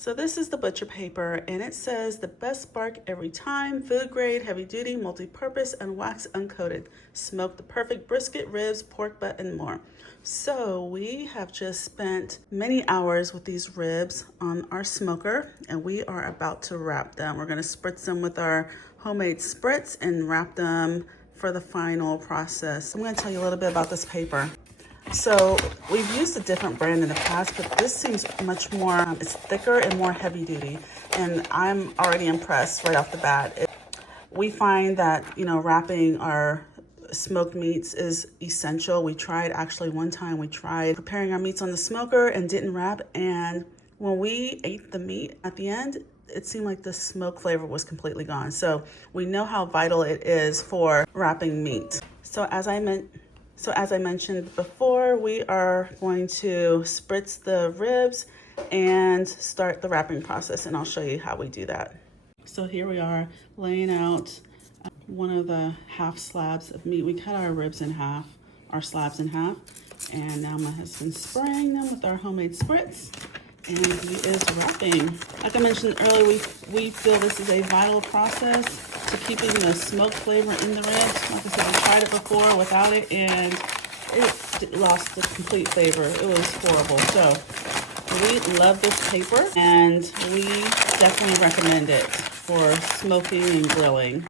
So this is the butcher paper, and it says the best bark every time, food grade, heavy duty, multi-purpose, unwaxed, uncoated. Smoke the perfect brisket, ribs, pork butt, and more. So we have just spent many hours with these ribs on our smoker, and we are about to wrap them. We're gonna spritz them with our homemade spritz and wrap them for the final process. I'm gonna tell you a little bit about this paper. So we've used a different brand in the past, but this seems much more, it's thicker and more heavy duty. And I'm already impressed right off the bat. We find that, wrapping our smoked meats is essential. We tried, actually one time we tried preparing our meats on the smoker and didn't wrap. And when we ate the meat at the end, it seemed like the smoke flavor was completely gone. So we know how vital it is for wrapping meat. So as I mentioned before, we are going to spritz the ribs and start the wrapping process, and I'll show you how we do that. So here we are laying out one of the half slabs of meat. We cut our ribs in half, our slabs in half, and now my husband's spraying them with our homemade spritz, and he is wrapping. Like I mentioned earlier, we feel this is a vital process to keeping the smoke flavor in the ribs. Like I said, we tried it before without it, and it lost the complete flavor. It was horrible. So we love this paper, and we definitely recommend it for smoking and grilling.